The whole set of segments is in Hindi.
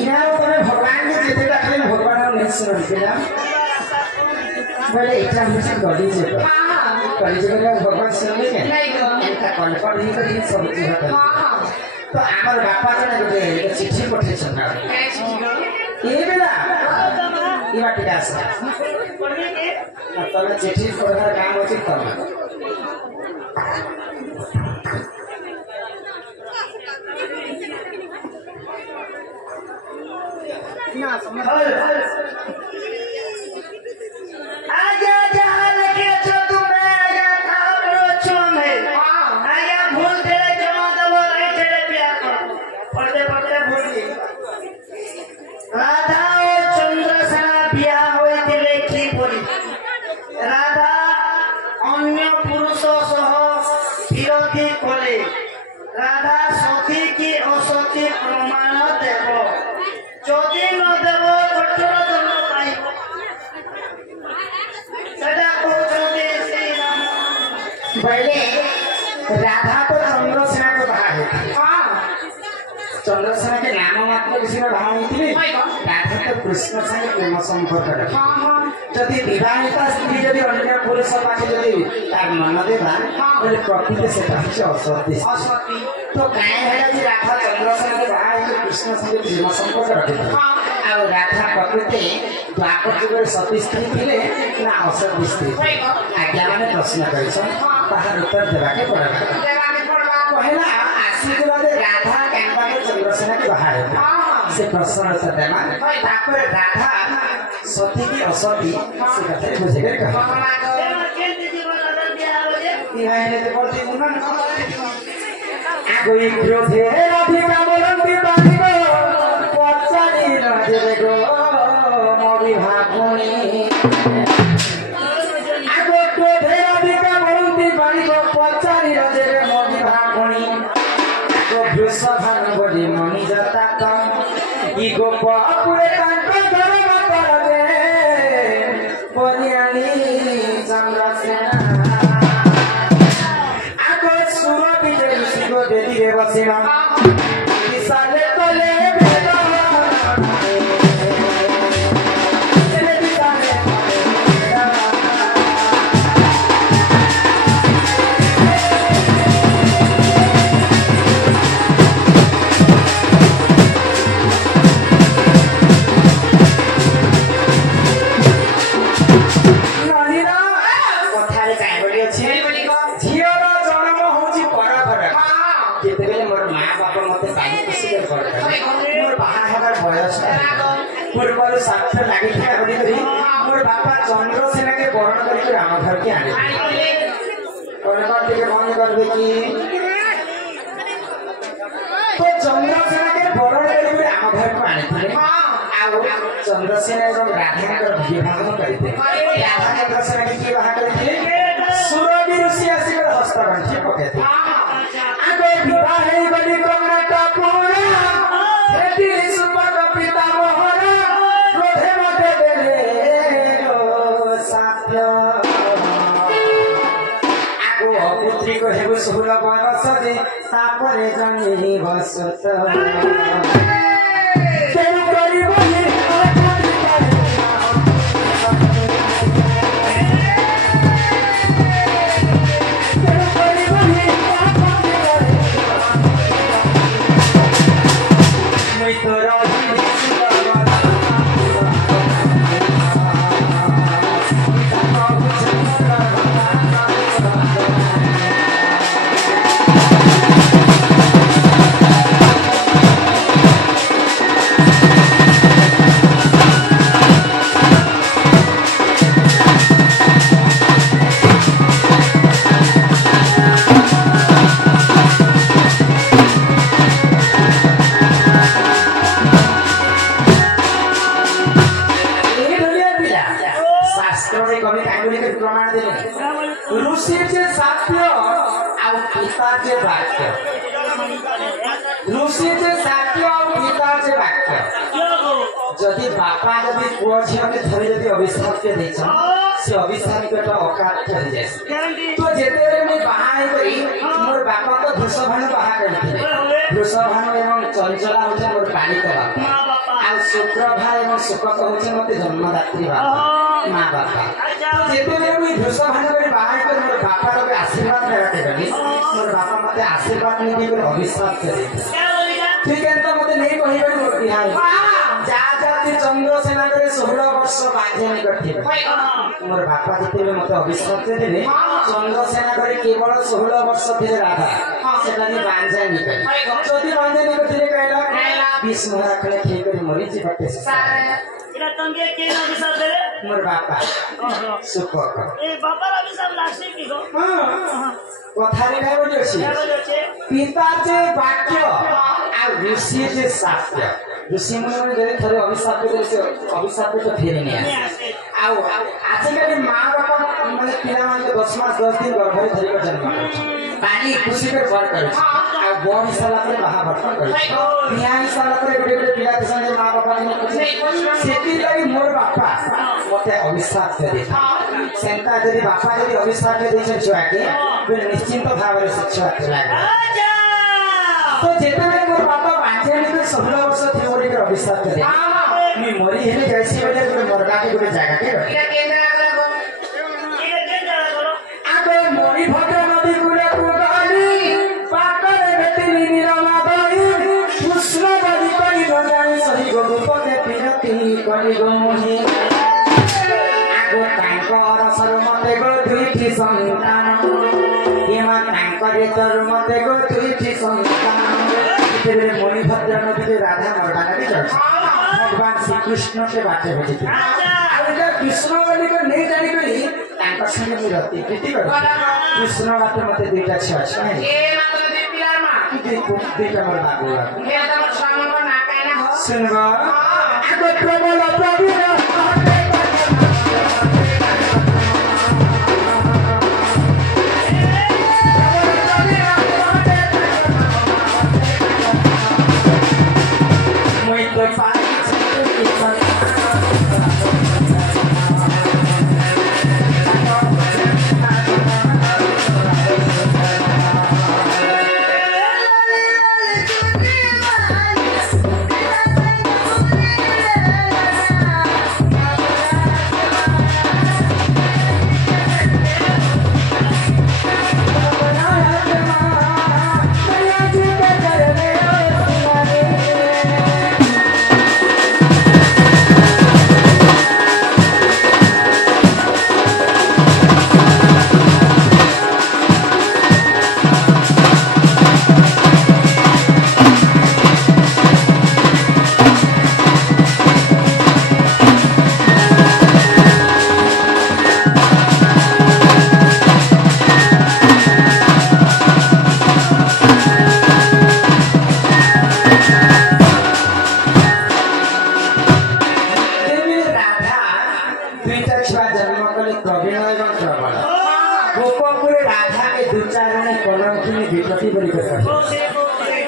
इना तमे भगवान के जेते डाकले भगवान नहीं सुनथिला बोले इतना मुझे गली जे गली जे भगवान सुनले के नहीं एंता कन्फर्म ही करी सब चीज होता तो आमर बापा जने गोटे चिट्ठी पठे छना ए बेला ई बाटी दास तमे चिट्ठी पढ़ार काम होची तमे ना समझ आजा जहां लेके चो तुम्हें आजा कहां करो छो में आजा भूल तेरे जमा दबो रही तेरे प्यार पढ़ते पढ़ते भूल गई राधा और चंद्रसेना बियाह होई दिले की बोली राधा अन्य पुरुष सह विरोधी कोले राधा सती की असती प्रमाण देव যদি ন দেব কঠোর দণ্ড পাইব সেটা কৌচন্দি শ্রীরাম বলে राधा को चंद्रसेना को बाहा है चंद्रसेना के नाम मात्र किसी का बाहा नहीं राधा तो कृष्ण से प्रेम संपर्क जदि विवाहिता स्त्री जदि अन्य पुरुष पाखे जदि तार मन देबा बोले प्रकृति से पहुंचे असती तो काहे है कि राधा चंद्रसेना के बाहा है कृष्ण से प्रेम संपर्क रखे आ राधा प्रकृति द्वापर जुग सती स्त्री थिले ना असती स्त्री आज्ञा माने प्रश्न करिसन ताहार उत्तर देबाके पड़बा पहला आसी बादे राधा केनबा के चंद्रसेना के बाहा है से प्रश्न उत्तर देमा तापर राधा सती की असती से कथे बुझेगे कहा इहाने ते बोलती मुनन कोई क्रोधे राधिका बोलंती बाधिको पचारी राधे गो मोरी भागुनी आगो क्रोधे राधिका बोलंती बाधिको पचारी राधे मोरी भागुनी आगो वृषभान बोली मणि जता कम ई गोप पुरे कांको घर करदे बनियानी चंद्रसेना आगो सुर विजय ऋषि को देती रे बसिना विशाले तले बेदा चले विशाले पूर्व साक्ष्य लगी मोर बापा चंद्रसेना के वर्ण करके आम घर के आने मन कर तो चंद्रसेना के वर्ण करके आम घर को आने चंद्रसेना एवं राधा विवाह करते राधा चंद्रसेना की विवाह करते सुरभि ऋषि आसिक हस्तगंठी पकेते आगे विवाह है बड़ी कमरा कपूरा हेती सुपक पिता मोहरा रोधे मते देले साध्य आगो पुत्री को हेबु सुल बरस दे तापरे जनी बसत तेरु करिबो नि जदि बापा जदि पुआ झिया के थरे जदि अभिशाप के देछन से अभिशाप के तो औकात चली जाय तो जेते रे मैं बाहा करी मोर बापा तो वृषभानु बाहा करथिले वृषभानु एवं चंचला होते मोर पालिका बापा शुक्र भाई और शुक्र कहूँ मत जन्मदात्री माँ बापा जेते मुझे घोष भान कर बाहर कर मोर बापा रो आशीर्वाद लेवाते गली मोर बापा मते आशीर्वाद नहीं कर अभिशाप दे ठीक है तो मते नहीं कहि बड़ी मोर बिहार जा जाती चंद्रसेना करे 16 वर्ष बांधे करथि मोर बापा जेते मते अभिशाप दे देले चंद्रसेना करे केवल 16 वर्ष थे राधा सेटा नि बांधे नि करे जदी बांधे नि करथि कहला 20 मोरा खले ठीक कर मरि जी बटे इला तंगे के अभिशाप देले मोर बापा सुख ए बापा अभिशाप लास्ट की गो हां कथारे काय बोलछी पिता जे वाक्य आ ऋषि जे शास्त्र ऋषि मुनि जे थरे अभिशाप दे से अभिशाप तो फेरि नहीं आसे आउ आजिकली माँ बापा माने पिला माने 10 मास 10 दिन गर्भरे धरि जन्म पानी खुशी कर बर कर आ बड़ी साला के बाहा भटकन कर बिहान साला के गोटे गोटे पिला के संगे माँ बापा ने कुछ सेती लागि मोर बापा मते अभिशाप दे सेंता जदी बापा जदी अभिशाप दे छै छुआ के तो निश्चिंत भाव रे शिक्षा लागे तो जेते बेले मोर बापा बांचे नि तो 16 वर्ष थी मोर के अभिशाप दे मी मरी हेले जैसी बेले गोटे मरगा के गोटे जगह के इरा केंद्र आगो मरी भद्र नदी कुले कुगाली पाकरे बेतिनी निरमा दई कृष्ण बलि करी गजाई सही गोपते पिरती करी गोमोही आगो तांकर सर मते गो दुईटी संतान एमा तांकर तर मते गो दुईटी संतान तेरे मणिभद्र नदी राधा मरदाना दी चढ़ भगवान श्री कृष्ण के बाटे होती थी और जब कृष्ण वाली को नहीं जानी करी तांकर संगे मिलती किती कर कृष्ण बाटे मते दुईटा छुआ छुआ ए मात्र दे पिलार मा दुईटा मोर बाबू हे त सामन को नाकाय ना हो सुनबा आगो प्रबल प्रभु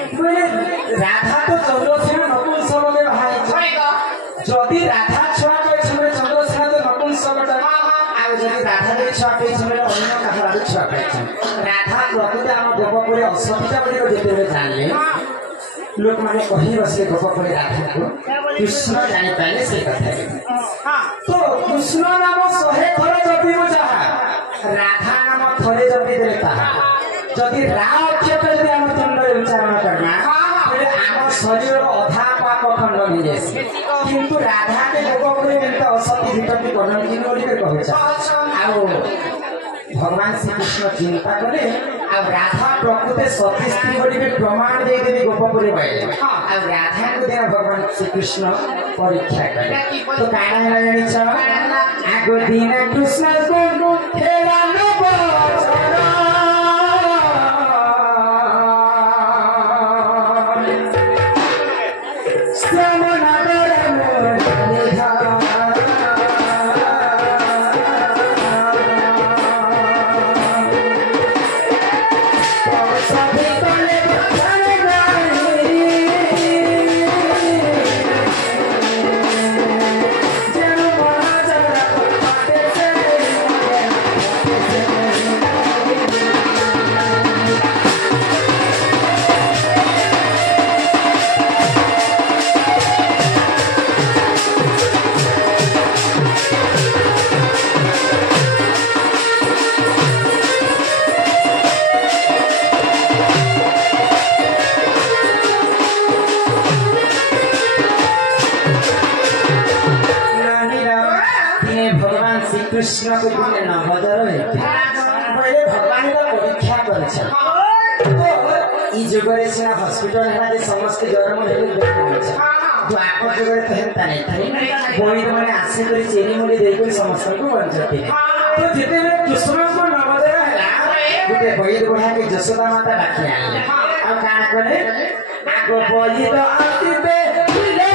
राधा तो चंद्रसेना नपुंसक में बाहर जदि राधा छुआ के समय चंद्रसेना तो नपुंसक आ जदि राधा के छुआ के समय अन्य कहार छुआ के राधा प्रकृति आम गोपपुर असमिता बोली जेते जानले लोक माने कहि बसे गोपपुर राधा को कृष्ण जानि पाले से कथा तो कृष्ण नाम 100 थरे जपि मो चाहा राधा नाम थरे जपि दे ताहा जदि रा अक्षर जदि हम तुंड उच्चारण करना आम शरीर अधा पाप खंड हो जाए किंतु राधा के गोपपुर में असती भिटी गठन कि भगवान श्री कृष्ण चिंता कले राधा प्रकृति सती स्त्री बोली प्रमाण दे देवी गोपपुर कहले राधा को दे भगवान श्री कृष्ण परीक्षा कले तो काना जानिछ आगो दिन कृष्ण को खेलानो कृष्ण को दिले नवदर पहले भगवान का परीक्षा करेछ तो ई जगरे से हॉस्पिटल है जे समस्त जन्म हेले तो आप जगरे कहता नहीं थाई कोई माने आसे करी चेरी मुली देई कोई समस्त को बंचते तो जेते में कृष्ण को नवदर है गुटे बहिर बुढ़ा के जसोदा माता डाकी आले आ काना कले आगो बहिर आतिबे ले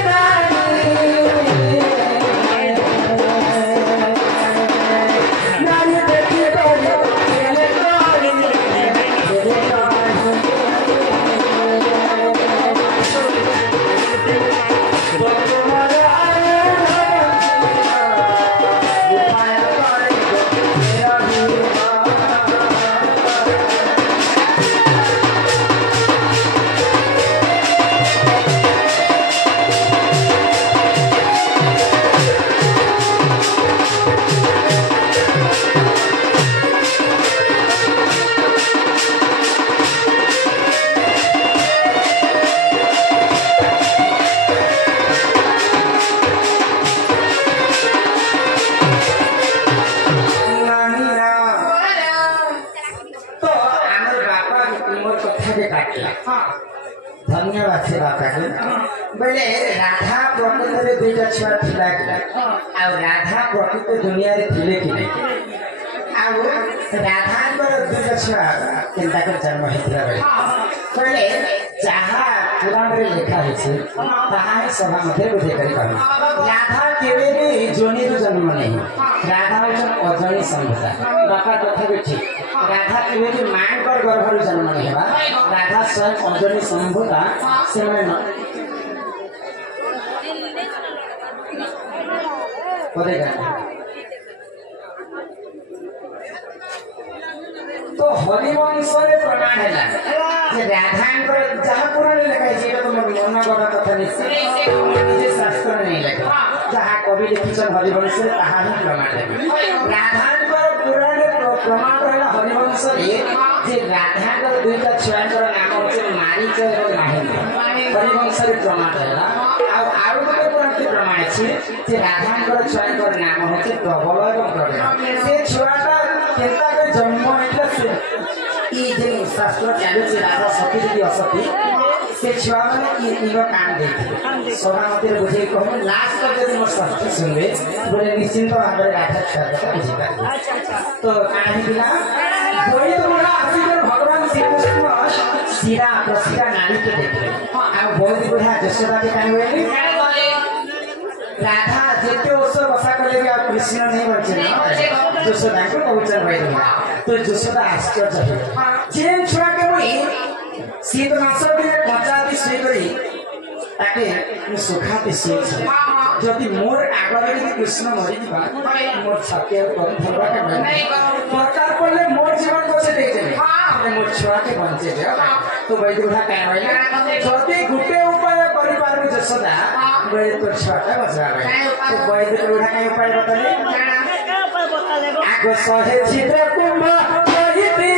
धन्यवाद से बात है बोले राधा प्रकृत रे दुईटा छुआ थिला आ राधा प्रकृत दुनिया रे थिले कि नहीं आ राधा पर दुईटा छुआ चिंता कर जन्म हेतिला बोले जहा पुराण रे लिखा है छे ताहा सभा मध्ये बुझे करी कहू राधा केवे भी जोनी रो जन्म नहीं राधा हो अजनी संभता बापा कथा भी ठीक राधा केवे भी मां कर गर्भ रो जन्म नहीं बा राधा स्वयं अजनी संभता से मन पदेगा तो हरिवंश रे प्रमाण है जे राधांकर जहाँ पुराण लिखा है तो मन बड़ा कथा निजे शास्त्र नहीं लिखा जहाँ कवि लिखिछन हरिवंश रे ताहा ही प्रमाण है राधांकर पुराण प्रमाण रहला हरिवंश रे जे राधांकर दुईटा छुआंकर नाम होचे मारीच एवं नाही हरिवंश रे प्रमाण रहला आउ गोटे पुराण के प्रमाण छै जे राधांकर छुआंकर नाम होचे प्रबल एवं प्रबल से छुआटा केता के जन्म हेतला से ई जे शास्त्र चालू से राधा सती जी असती से छुआ माने इनो कान देथि सभा मते बुझे कहू लास्ट तक जदि मोर शास्त्र सुनबे बोले निश्चिंत भाबरे राधा छुआ का बुझी पाबे अच्छा तो काहे बिना कोई तो बड़ा आशीर्वाद भगवान श्री कृष्ण सीरा प्रसीरा नारी के देखे आ बहुत बुढ़ा जसोदा के कान होएली राधा जेते ओसो बसा कले भी कृष्ण नहीं बचे जसोदा को पहुंचल भाई तो जसोदा आश्चर्य है जेन छुआ के मुई शीत मास के कच्चा दी सुई करी ताके सुखाते सुई जदि मोर आगरे यदि कृष्ण मरि दिबा मोर छाते कर धरबा के नहीं सरकार पड़ले मोर जीवन को से दे देबे मोर छुआ के बंचे दे तो वैद्य बुढ़ा काय होइला जदि गुटे उपाय करि पारबे जसोदा वैद्य तो छुआ का बचावे तो वैद्य बुढ़ा काय उपाय बताले आगो सहे छिद्र कुंभ कहिती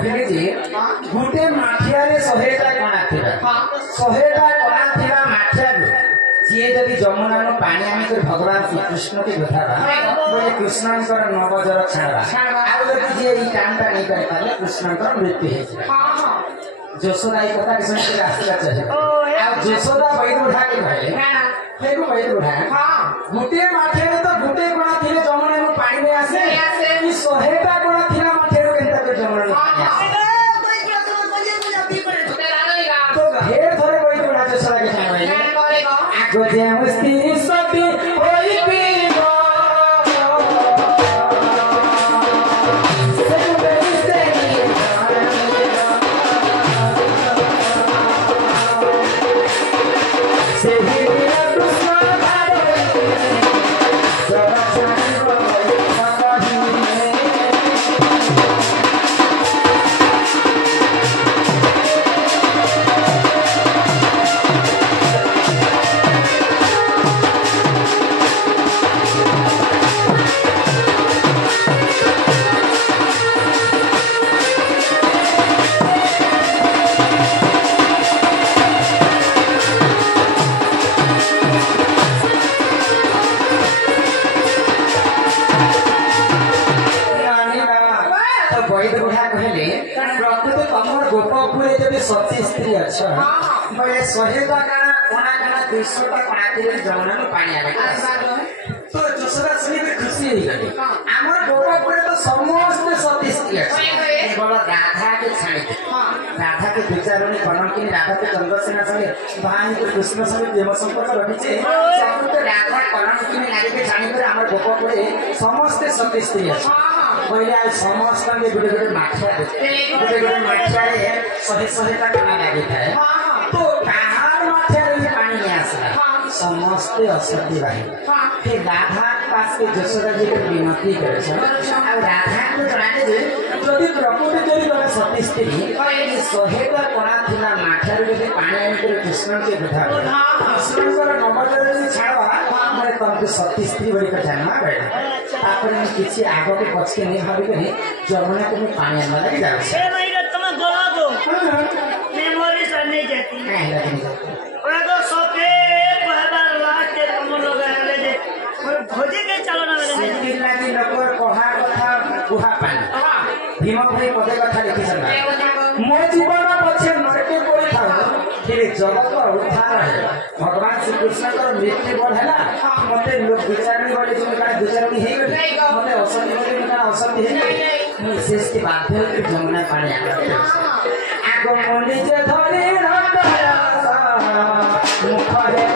गुटे माठिया रे 100टा कणा थिबा 100टा कणा थिबा माठिया जे जदि जमुना नो पानी आमी कर भगवान श्री कृष्ण के गथाबा बोले कृष्ण कर नवजर छाड़बा आ जदि जे ई कामटा नहीं कर पाले कृष्ण कर मृत्यु हे जसोदा ई कथा के सुन के रास्ता चाहिए आ जसोदा बैठ उठा के भाई फेको बैठ उठा हां गुटे माठिया रे तो गुटे कणा थिले जमुना नो पानी में आसे ई 100टा कणा थिला माठिया रो केनता के जमुना नो पानी आसे ढेर थोड़े कोई बुढ़ा जसोदा के छाड़ भाई गोजे मस्ती सती होई पीबो सती स्त्री अच्छा बोले 100 टा काना कोना काना 200 टा कोना के जमुना में पानी आवे तो जसरा सुनी के खुशी हो गई हमर गोपा परे तो समस्त सती स्त्री अच्छा केवल राधा के छाड़ी राधा के विचारने बनम कि राधा के चंद्रसेना संगे भाई के कृष्ण संगे प्रेम संपर्क रखिছে सब राधा कलम कि नारी के छाड़ी पर हमर गोपा परे समस्त सती स्त्री अच्छा पहले समस्त के गुडे माठिया गुडे माठिया रे 100 टा काना लागी थाए तो कहार माठिया रे पानी नहीं आसला समस्त असती भाई फिर राधा पास के जसोदा जी के विनती करे छ आ राधा को जणाते जे जदि प्रकृति जदि तोरा सती स्त्री 100 टा कोना थिला माठिया रे पानी आनी करे कृष्ण के बुधा कृष्ण को नंबर जदि छाड़वा माने तुमके सती स्त्री बड़ी का जानवा गए तापर किछि आगो के पछ के नहीं भाबी करे जमुना के पानी आनवा लगी जाउ ए भाई तुम बोला दो मेमोरी से नहीं जाती ओए तो सोके पहला लास्ट के तुम लोग ले जे भोजे के चलो ना साइकिल लागी नकर कहा कथा गुहा पानी भीम भाई पदे कथा लिखि सका मो जीवन पछे नरके कोई था फिर जगत उद्धार है भगवान श्री कृष्ण का मृत्यु बढ़ेला मते लोग विचारनी वाले जो का विचारनी है मते औषधि वाले का औषधि है विशेष की बात है कि जमुना पानी आगो मंडी जे धरे रंगरा मुख है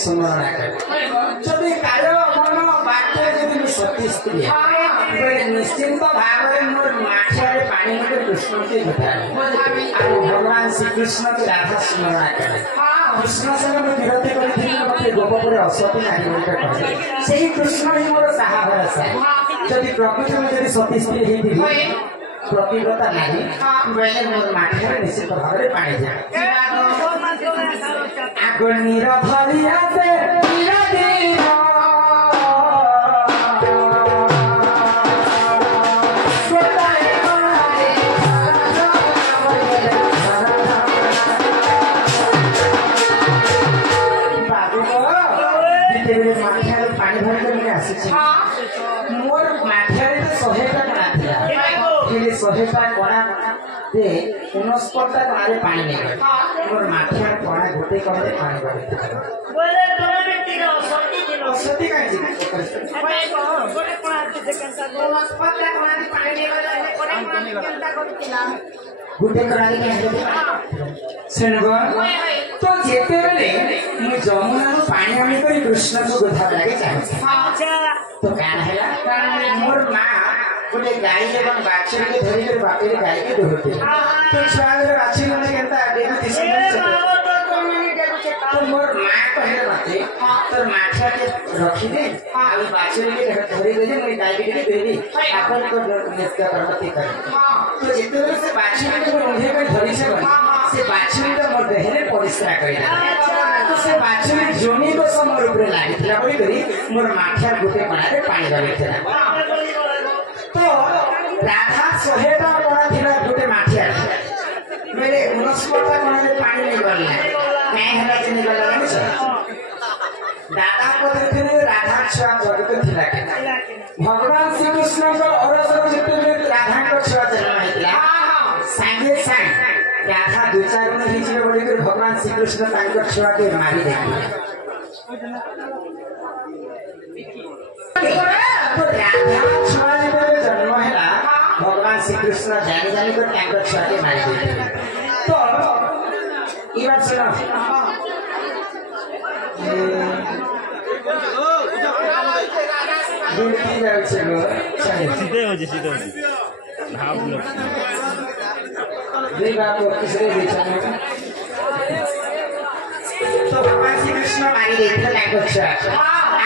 स्मरण करे जदि कायो मन बाटे जदि सती स्त्री बेले निश्चिंत भाव रे मोर माठिया रे पानी में कृष्ण के बताए आ भगवान श्री कृष्ण के राधा स्मरण करे कृष्ण संग में विरोध करी मते गोपपुर असती नारी बोलते कहे सेही कृष्ण ही मोर साहा भरसा जदि प्रकृति में जदि सती स्त्री ही थी प्रतिव्रता नारी बेले मोर माठिया रे निश्चित भाव रे पानी जाए आगो निरभरिया से निरदीनो सोताए बनाए बाबू को तेरे माठिया रे पानी भर के मैं आसी मोर माठिया रे तो 100 टा बना दिया फिर 100 टा कोना दे 69 टा मारे पानी नहीं गए मोर माठिया कोना गोटे करे पानी भर बोले तुम्हें बेटी का सती दिलो सती का जी भाई को गोटे कोना से कंसा 69 टा कोना दी पानी नहीं गए कोटे कोना कंसा करतिला गुटे कराली के सुनगो तो जेते बेले मु जमुना रो पानी आमी करी कृष्ण को गधा लागे चाहे अच्छा तो कान हैला मोर मां गोटे गाई एवं बाछड़ी के धरी के बापे गाई के दोहते तो छुआ रे बाछड़ी ने केनता देना दिस तो मोर मां कहले बाते तो माठा के रखी दे आ बाछड़ी के धरी दे मैं गाई के दे दी अपन को नृत्य करती कर तो जितने से बाछड़ी के मुझे का धरी से से बाछुरी तो मोर देहरे परिश्रा कइला तो से बाछुरी जोनी को समर ऊपर लागितला बोली करी मोर माठिया गुटे पणारे पानी गलितला तो राधा सोहेटा कोना थिला गुटे माठिया मेरे मनस्पता कोना पानी नहीं गलला मैं हला जे नहीं गलला नहीं दादा को देखिले राधा छुआ जगत थिला के भगवान श्री कृष्ण को अरसर जिते राधा को छुआ जन्म हेतला सांगे सांग राधा दो चार दिन हिचले बोली कर भगवान श्री कृष्ण तांको छुआ के मारी देले तो राधा छुआ जिते जन्म हेला भगवान श्री कृष्ण जानी जानी कर तांको छुआ के मारी देले तो ई बात सुनो सीधे हो जी हाँ बोलो तो भगवान श्री कृष्ण मारी देते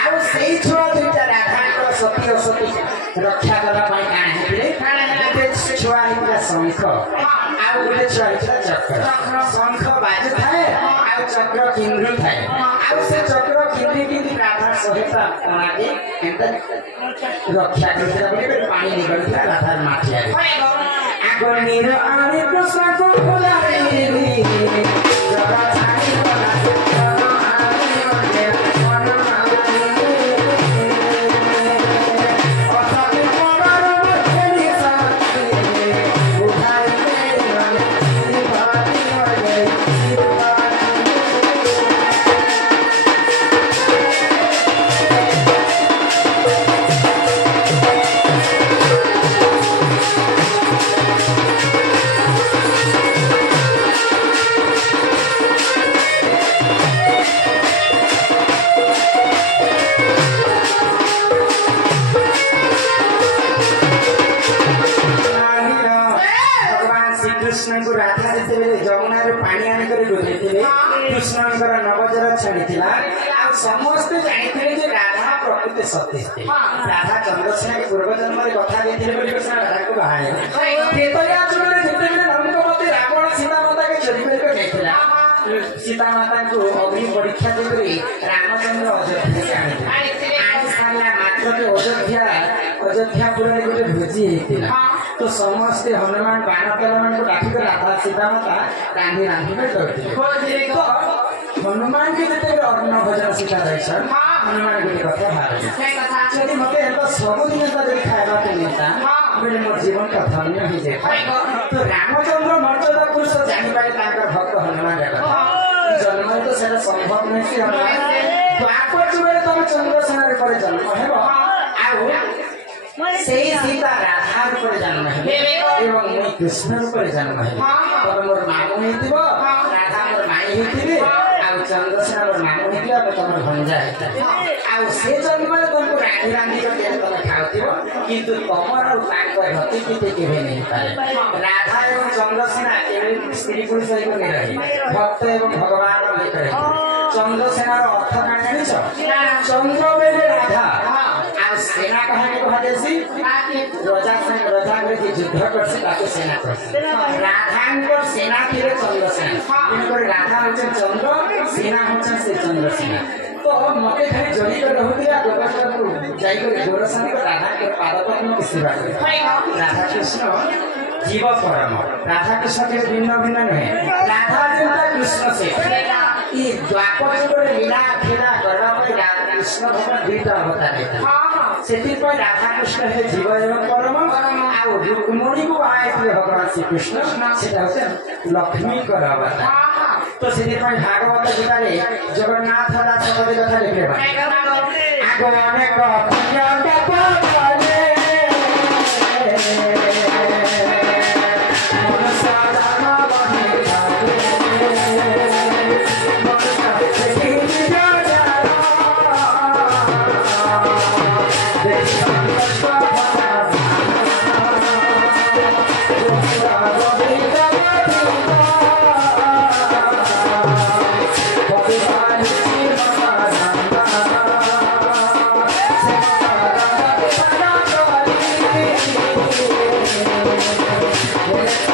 आउ सेई छुआ दुईटा राधा सती असती रक्षा करबा पई काना हेतिले गोटे छुआ हितला शंख आउ गोटे छुआ हितला चक्र शंख बाजु थाए आउ चक्र किंद्रु थाए आउ से चक्र किंद्री किंद्री राधा सहिता कोनाके एंता रक्षा करता बोले पानी निकलता राधा माठिया आगो नीर आरे कृष्ण को बोलारे जगा छानी बोला कृष्णଙ୍କର ନବଜର ଛାଡ଼ିଥିଲା ଆଉ ସମସ୍ତେ ଜାଣିଥିଲେ ଯେ ରାଧା ପ୍ରକୃତ ସତ୍ୟ ରାଧା ଚନ୍ଦ୍ରସେନା ପୂର୍ବ ଜନ୍ମରେ କଥା ଦେଇଥିଲେ ବୋଲି କୃଷ୍ଣ ରାଧାକୁ ବାହା ହେଲେ ଯେତେବେଳେ ନନ୍ଦମତି ରାବଣ ସୀତା ମାତାକୁ ଚୋରି କରି ନେଇଥିଲା ସୀତା ମାତାଙ୍କୁ ଅଗ୍ନି ପରୀକ୍ଷା ଦେଇ ରାମଚନ୍ଦ୍ର ଅଯୋଧ୍ୟାକୁ ଆଣିଥିଲେ ଆଣି ସାରିଲା ମାତ୍ରକେ ଅଯୋଧ୍ୟାପୁରରେ ଗୋଟେ ଭୋଜି ହେଇଥିଲା तो समस्ते हनुमान बाण तेल डाक राधा सीता माता रांधि रांधि तो हनुमान के जिते अन्न भोजन सीता रही हनुमान गोटे कथा बाहर मत सबुदिन खावा मिलता बोले मोर जीवन का धन्य हो जाए तो रामचंद्र मर्यादा पुरुष जापारे भक्त हनुमान जन्म तो से संभव नहीं द्वापर जुगे तुम चंद्रसेना जन्म है सीता राधा रूप जन्म है कृष्ण रूप जन्म है मोर मामू राधा मोर माई होती चंद्रसेना मोर मामू होती तुम भंजा होता से जन्म तुमको रांधि रांधि तुम खाऊ किंतु तुमर गति के नहीं पारे राधा एवं चंद्रसेना स्त्री पुरुष नहीं रही भक्त एवं भगवान रही चंद्रसेनार अर्थ क्या जान चंद्र बेले राधा सेना कहानी कहासी रजा युद्ध कर सेना राधा सेना थी चंद्रसेना राधा हूँ चंद्र सेना हूँ से चंद्रसेना तो मत खाली जड़ित रहुला गोरसन राधा के पादपद्म आशीर्वाद राधा कृष्ण जीव परम राधा कृष्ण के भिन्न भिन्न नुहे राधा जनता कृष्ण से द्वापर जुगे लीला खेला करने कृष्ण भगवान दुईटा अवतार से राधा कृष्ण है जीव एवं परम आउ रुक्मणी को बाहर भगवान श्री कृष्ण से लक्ष्मी कर अवतार तो से भागवत गीतारे जगन्नाथ दास कथा लिखे आगो अनेक Yeah.